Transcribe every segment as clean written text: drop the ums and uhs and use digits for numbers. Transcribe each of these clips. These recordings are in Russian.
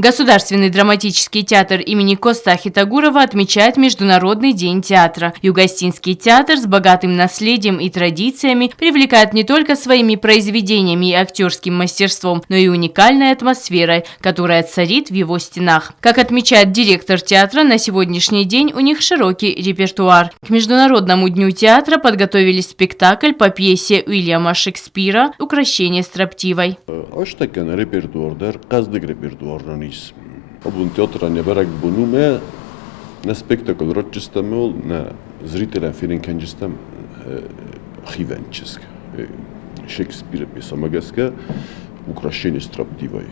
Государственный драматический театр имени Коста Ахитагурова отмечает Международный день театра. Югостинский театр с богатым наследием и традициями привлекает не только своими произведениями и актерским мастерством, но и уникальной атмосферой, которая царит в его стенах. Как отмечает директор театра, на сегодняшний день у них широкий репертуар. К Международному дню театра подготовили спектакль по пьесе Уильяма Шекспира «Укрощение строптивой». Обун театра не барак бунуме на спектакль рочестамел на зрителя филинканчестам хивенческ. Шекспира писамагаска «Укрощение строптивой».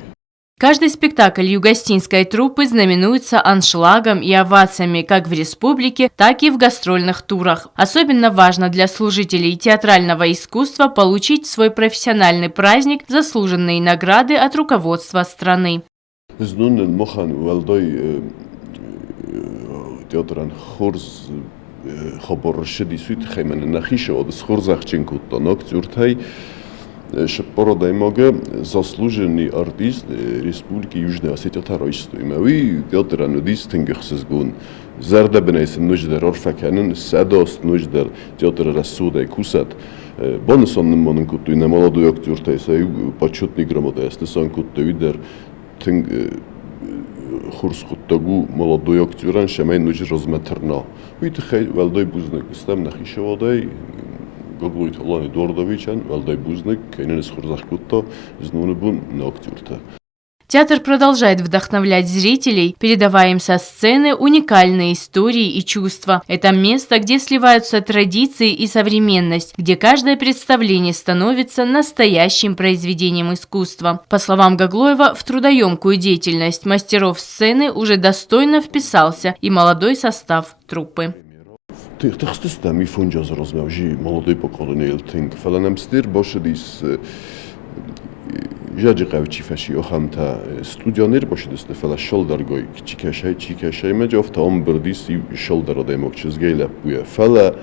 Каждый спектакль югостинской труппы знаменуется аншлагом и овациями как в республике, так и в гастрольных турах. Особенно важно для служителей театрального искусства получить в свой профессиональный праздник заслуженные награды от руководства страны. Шепородай мога заслуженный артист Республики Южная Осетия Таройсту. Имави театра нудис тенгехсезгун. Зардабенайс нуждер орфаканен, садост нуждер театра рассудай кусат. Бонусон монен куту и на молодой актер сай почетный грамота ясны сон куту видер тенг хурс куттагу молодой актеран шамай нуждер разметерна. Уйт хай валдай бузнак стам нахишевадай. Гоглуит Аллани Дордовичан, Валдай Бузник, Кейненес Хурзахкутто, Знунебун, Ноктюрта. Театр продолжает вдохновлять зрителей, передавая им со сцены уникальные истории и чувства. Это место, где сливаются традиции и современность, где каждое представление становится настоящим произведением искусства. По словам Гаглоева, в трудоемкую деятельность мастеров сцены уже достойно вписался и молодой состав труппы. Тахстыстами фунджаз размявжи молодой поколение тинг. Фаланамстер бошедис жаджикавчи фаши охамта студионер бошедис фала шолдаргой чикашай маджофта омбердис шолдародай мокчезгейла буя фала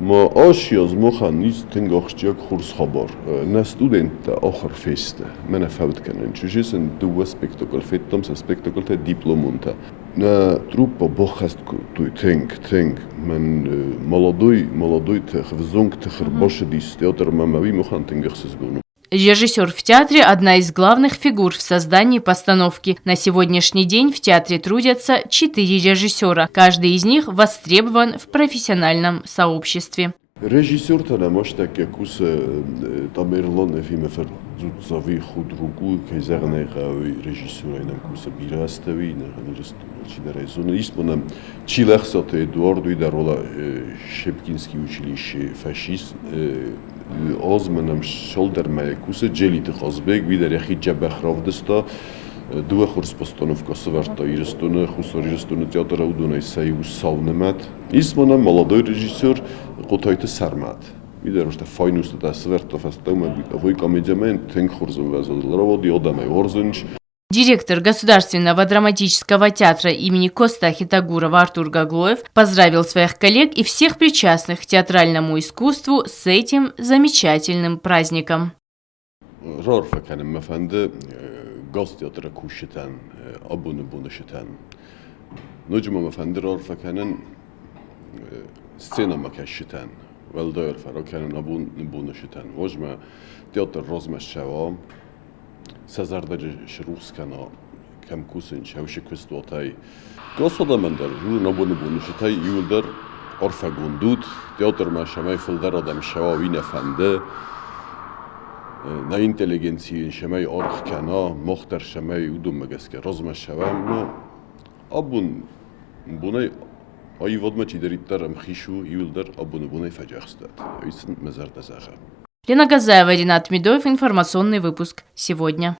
мо ашиоз моханис тингохчак хурс хабар на студента охар феста мена фавтканен чужесен ду спектакль феттом со спектакль та дипломунта на труппа бохаст туй тинг мен молодой тех взонг техр бошедис театр мамави мохан тингохсезгуну. Режиссер в театре – одна из главных фигур в создании постановки. На сегодняшний день в театре трудятся 4 режиссера. Каждый из них востребован в профессиональном сообществе. Режиссер тогда может так как там Ирландия фильмы зудзави худругу кайзерный режиссер нам куса бирастави на чидарайзон исполнен Чилахсат Эдуарду и Дарола Шепкинский училище фашист Озманам шолдермай куса Джелит Хазбек видер яхиджа Бахравдеста два хурс постановка сварта ирстуна хусорирстуна театра удунай союз савнемат исполнен молодой режиссер Котайты Сармат. Видер что файнуста да сварта фастаума вы комедиамент тенхурзом вазал раводи одамай орзунч. Директор Государственного драматического театра имени Коста Ахитагурова Артур Гаглоев поздравил своих коллег и всех причастных к театральному искусству с этим замечательным праздником. Gazteatra kuşetan, abone bunuşetan. Nocuma efendi rarfakanen scena makashetan. Veldayar farakanen abun bunuşetan. Vojma teatr rozmashava. Sazardaj shruskana kam kusin şavşi kustotay. Gazodamender jur abone bunuşetay yulder arfagundut. Teatr mashamay fıldar adam şava vin efendi. Na inteligenciyin şemay orxkana, moxtar şemay udum megeske rozma şevam. Abun bunay ayvadma çiderittarım xişu yıldır abunu bunay facaxstat. Öysin mezar da zaxa. Лена Газаева, Ренат Медоев. Информационный выпуск сегодня.